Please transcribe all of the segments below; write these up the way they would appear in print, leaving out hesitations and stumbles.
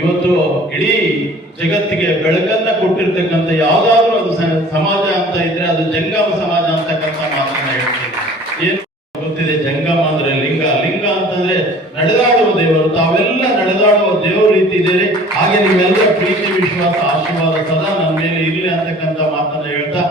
ಇವತ್ತು ಇಡೀ ಜಗತ್ತಿಗೆ ಬೆಳಕನ್ನ ಕೊಟ್ಟಿರ್ತಕ್ಕಂಥ ಯಾವ್ದಾದ್ರು ಅದು ಸಮಾಜ ಅಂತ ಇದ್ರೆ ಅದು ಜಂಗಮ ಸಮಾಜ ಅಂತಕ್ಕಂಥ ಮಾತನ್ನ ಹೇಳ್ತೀನಿ. ಏನು ಗೊತ್ತಿದೆ, ಜಂಗಮ ಅಂದ್ರೆ ಲಿಂಗ, ಲಿಂಗ ಅಂತಂದ್ರೆ ನಡೆದಾಡುವ ದೇವರು. ತಾವೆಲ್ಲ ನಡೆದಾಡುವ ದೇವರು ರೀತಿ ಇದ್ದೀರಿ. ಹಾಗೆ ನೀವೆಲ್ಲ ಪ್ರೀತಿ, ವಿಶ್ವಾಸ, ಆಶೀರ್ವಾದ ಸದಾ ನನ್ನ ಮೇಲೆ ಇರ್ಲಿ ಅಂತಕ್ಕಂಥ ಮಾತನ್ನ ಹೇಳ್ತಾ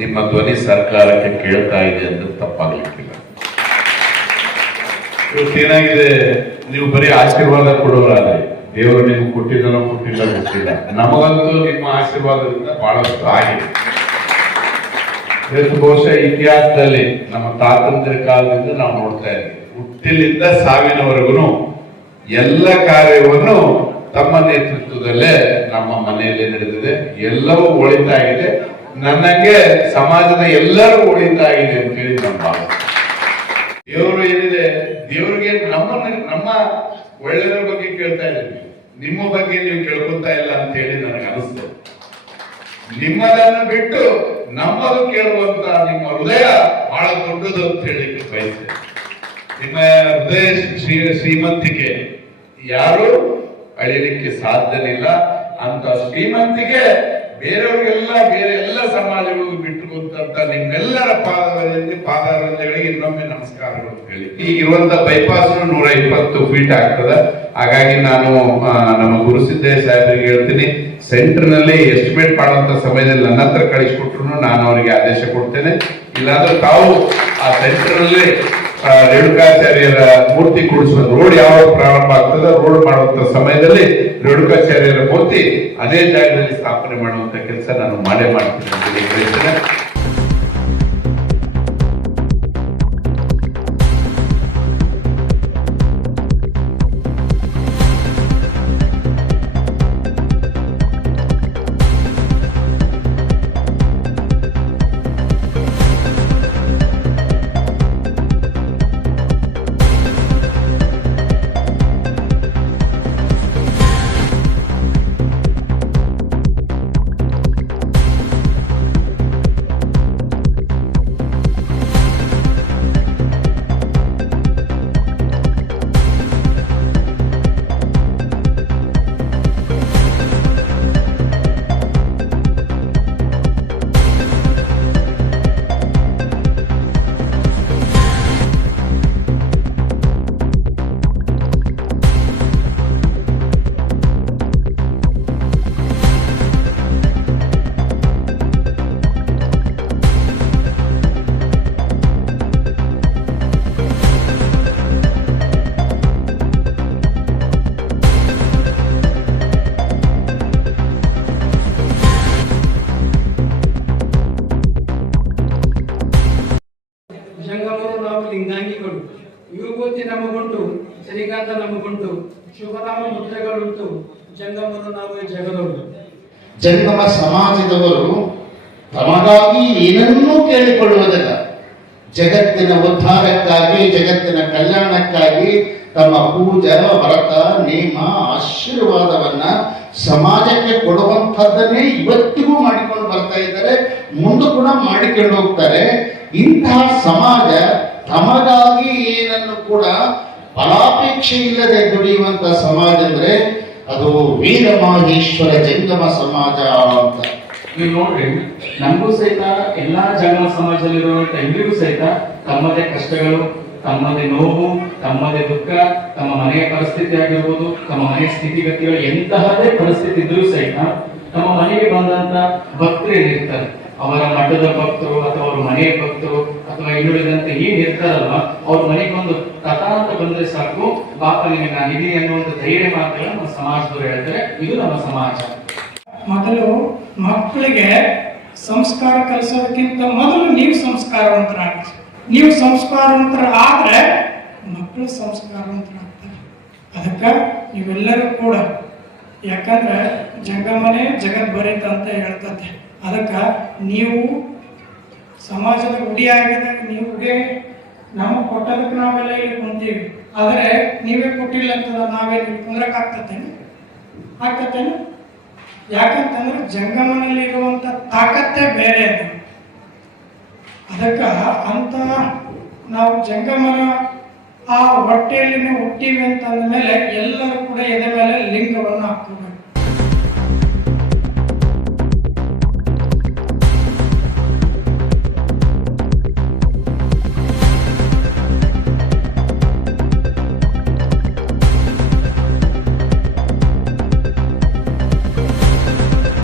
ನಿಮ್ಮ ಧ್ವನಿ ಸರ್ಕಾರಕ್ಕೆ ಕೇಳ್ತಾ ಇದೆ ಅಂದ್ರೆ ತಪ್ಪಾಗ್ಲಿಕ್ಕಿಲ್ಲ. ಇವತ್ತೇನಾಗಿದೆ, ನೀವು ಬರೀ ಆಶೀರ್ವಾದ ಕೊಡೋರಾದ್ರೆ ದೇವರು ನೀವು ಕೊಟ್ಟಿದ್ದನೋ ಕೊಟ್ಟಿಲ್ಲ ಗೊತ್ತಿಲ್ಲ. ನಮಗಂತೂ ನಿಮ್ಮ ಆಶೀರ್ವಾದದಿಂದ ಬಹಳಷ್ಟು ಆಗಿದೆ. ಇವತ್ತು ಬಹುಶಃ ಇತಿಹಾಸದಲ್ಲಿ ನಮ್ಮ ತಾತಂತ್ರ್ಯ ಕಾಲದಿಂದ ನಾವು ನೋಡ್ತಾ ಇದ್ದೀವಿ, ಹುಟ್ಟಿಲಿಂದ ಸಾವಿನವರೆಗೂ ಎಲ್ಲ ಕಾರ್ಯವನ್ನು ತಮ್ಮ ನೇತೃತ್ವದಲ್ಲೇ ನಮ್ಮ ಮನೆಯಲ್ಲಿ ನಡೆದಿದೆ. ಎಲ್ಲವೂ ಒಳಿತಾಗಿದೆ. ನನಗೆ ಸಮಾಜದ ಎಲ್ಲರೂ ಒಳಿತಾಗಿದೆ ಅಂತ ಹೇಳಿ ನಮ್ಮ ಭಾವ. ದೇವರು ಏನಿದೆ, ದೇವರಿಗೆ ನಮ್ಮ ಒಳ್ಳೆಯದ್ರ ಬಗ್ಗೆ ಕೇಳ್ತಾ ಇದ್ದೀವಿ, ನಿಮ್ಮ ಬಗ್ಗೆ ನೀವು ಕೇಳ್ಕೊತಾ ಇಲ್ಲ ಅಂತ ಹೇಳಿ ನನಗೆ ಅನಿಸ್ತು. ನಿಮ್ಮದನ್ನು ಬಿಟ್ಟು ನಮ್ಮದು ಕೇಳುವಂತ ನಿಮ್ಮ ಹೃದಯ ಬಹಳ ದೊಡ್ಡದು ಅಂತ ಹೇಳಿ ಬಯಸ್ತೇನೆ. ನಿಮ್ಮ ಹೃದಯ ಶ್ರೀಮಂತಿಕೆ ಯಾರು ಅಳಿಲಿಕ್ಕೆ ಸಾಧ್ಯನಿಲ್ಲ. ಅಂತ ಶ್ರೀಮಂತಿಕೆ ಬೇರೆಯವ್ರಿಗೆಲ್ಲ ಬೇರೆ ಎಲ್ಲ ಸಮಾಜಗಳಿಗೂ ಬಿಟ್ಟುಕೊಂತ ನಿಮ್ಮೆಲ್ಲರ ಪಾದಾರಗಳಿಗೆ ಇನ್ನೊಮ್ಮೆ ನಮಸ್ಕಾರಗಳು ಅಂತ ಹೇಳಿ. ಈಗಿರುವಂತ ಬೈಪಾಸ್ 120 ಫೀಟ್ ಆಗ್ತದೆ. ಹಾಗಾಗಿ ನಾನು ನಮ್ಮ ಗುರುಸಿದ್ದೇಶ ಸಾಹೇಬರಿಗೆ ಹೇಳ್ತೀನಿ, ಸೆಂಟರ್ ನಲ್ಲಿ ಎಸ್ಟಿಮೇಟ್ ಮಾಡುವಂತ ಸಮಯದಲ್ಲಿ ನನ್ನ ಹತ್ರ ಕಳಿಸ್ಕೊಟ್ರು ನಾನು ಅವರಿಗೆ ಆದೇಶ ಕೊಡ್ತೇನೆ. ಇಲ್ಲಾಂದ್ರೆ ತಾವು ಆ ಸೆಂಟರ್ ನಲ್ಲಿ ರೇಣುಕಾಚಾರ್ಯರ ಮೂರ್ತಿ ಕೂಡಿಸುವ ರೋಡ್ ಯಾವಾಗ ಪ್ರಾರಂಭ ಆಗ್ತದೆ, ರೋಡ್ ಮಾಡುವಂತ ಸಮಯದಲ್ಲಿ ರೇಣುಕಾಚಾರ್ಯರ ಮೂರ್ತಿ ಅದೇ ಜಾಗದಲ್ಲಿ ಸ್ಥಾಪನೆ ಮಾಡುವಂತ ಕೆಲಸ ನಾನು ಮಾಡೇ ಮಾಡ್ತೀನಿ ಅಂತ ಹೇಳ್ತೇನೆ. ಜಂಗಮರು ನಾವು ಲಿಂಗಾಂಗಿಗಳು, ವಿಭೂತಿ ನಮಗುಂಟು, ಶ್ರೀಗಂಧ ನಮಗುಂಟು, ಶುಭನಾಮ ಮುದ್ರೆಗಳುಂಟು, ಜಂಗಮರು ನಾವು ಜಗದವರು. ಜಂಗಮ ಸಮಾಜದವರು ತಮಗಾಗಿ ಏನನ್ನೂ ಕೇಳಿಕೊಳ್ಳುವುದಿಲ್ಲ. ಜಗತ್ತಿನ ಉದ್ಧಾರಕ್ಕಾಗಿ, ಜಗತ್ತಿನ ಕಲ್ಯಾಣಕ್ಕಾಗಿ ತಮ್ಮ ಪೂಜಾ, ವ್ರತ, ನೇಮ, ಆಶೀರ್ವಾದವನ್ನ ಸಮಾಜಕ್ಕೆ ಕೊಡುವಂಥದ್ದನ್ನೇ ಇವತ್ತಿಗೂ ಮಾಡಿಕೊಂಡು ಬರ್ತಾ ಇದ್ದಾರೆ, ಮುಂದೆ ಕೂಡ ಮಾಡಿಕೊಂಡು ಹೋಗ್ತಾರೆ. ಇಂತಹ ಸಮಾಜ ತಮಗಾಗಿ ಏನನ್ನು ಕೂಡ ಫಲಾಪೇಕ್ಷೆ ಇಲ್ಲದೆ ದುಡಿಯುವಂತ ಸಮಾಜ ಅಂದ್ರೆ ಅದು ವೀರಮಾಹೇಶ್ವರ ಜಂಗಮ ಸಮಾಜ ಅಂತ. ನೀವು ನೋಡ್ರಿ, ನಮಗೂ ಸಹಿತ ಎಲ್ಲಾ ಜಂಗಮ ಸಮಾಜದಲ್ಲಿರುವಂತ ಎಲ್ಲರಿಗೂ ಸಹಿತ ತಮ್ಮದೇ ಕಷ್ಟಗಳು, ತಮ್ಮದೇ ನೋವು, ತಮ್ಮದೇ ದುಃಖ, ತಮ್ಮ ಮನೆಯ ಪರಿಸ್ಥಿತಿ ಆಗಿರ್ಬೋದು, ತಮ್ಮ ಮನೆಯ ಸ್ಥಿತಿಗತಿಗಳು ಎಂತಹದೇ ಪರಿಸ್ಥಿತಿ ಇದ್ರೂ ಸಹಿತ ತಮ್ಮ ಮನೆಗೆ ಬಂದಂತ ಭಕ್ತರು ಏನಿರ್ತಾರೆ, ಅವರ ಮಠದ ಭಕ್ತರು ಅಥವಾ ಅವ್ರ ಮನೆಯ ಭಕ್ತರು ಅಥವಾ ಇನ್ನುಳಿದಂತೆ ಏನ್ ಇರ್ತಾರಲ್ವ, ಅವ್ರ ಮನೆಗೆ ಒಂದು ಕಥಾ ಅಂತ ಬಂದ್ರೆ ಸಾಕು, ಪಾಪ ನಿಮಗೆ ನಾನು ಇದೀನಿ ಅನ್ನುವಂತ ಧೈರ್ಯ ಮಾತುಗಳು ನಮ್ಮ ಸಮಾಜದವರು ಹೇಳ್ತಾರೆ. ಇದು ನಮ್ಮ ಸಮಾಜ. ಮೊದಲು ಮಕ್ಕಳಿಗೆ ಸಂಸ್ಕಾರ ಕಲಿಸೋದಕ್ಕಿಂತ ಮೊದಲು ನೀವು ಸಂಸ್ಕಾರವಂತರಾಗಿ, ನೀವು ಸಂಸ್ಕಾರವಂತರ ಆದ್ರೆ ಮಕ್ಕಳು ಸಂಸ್ಕಾರವಂತರಾಗ್ತಾರೆ. ಅದಕ್ಕೆ ನೀವೆಲ್ಲರೂ ಕೂಡ, ಯಾಕಂದ್ರೆ ಜಂಗಮನೆ ಜಗತ್ ಬರೀತ ಅಂತ ಹೇಳ್ತದೆ. ಅದಕ್ಕೆ ನೀವು ಸಮಾಜದ ಉಡಿ ಆಗಿದಾಗ ನೀವು ಉಡಿ ನಮಗೆ ಕೊಟ್ಟದಕ್ಕೆ ನಾವೆಲ್ಲ ಇಲ್ಲಿ ಕುಂತೀವಿ. ಆದರೆ ನೀವೇ ಕೊಟ್ಟಿಲ್ಲ ಅಂತ ನಾವೇ ಕುಂದ್ರಕ್ಕೆ ಆಗ್ತತೇನು? ಯಾಕಂತಂದ್ರೆ ಜಂಗಮನಲ್ಲಿ ಇರುವಂತ ತಾಕತ್ತೇ ಬೇರೆ ಅದು. ಅದಕ್ಕ ಅಂತ ನಾವು ಜಂಗಮನ ಆ ಹೊಟ್ಟೆಯಲ್ಲಿ ಹುಟ್ಟಿವಿ ಅಂತ ಅಂದಮೇಲೆ ಎಲ್ಲರೂ ಕೂಡ ಎದೆ ಮೇಲೆ ಲಿಂಗವನ್ನು ಹಾಕೋಬೇಕು.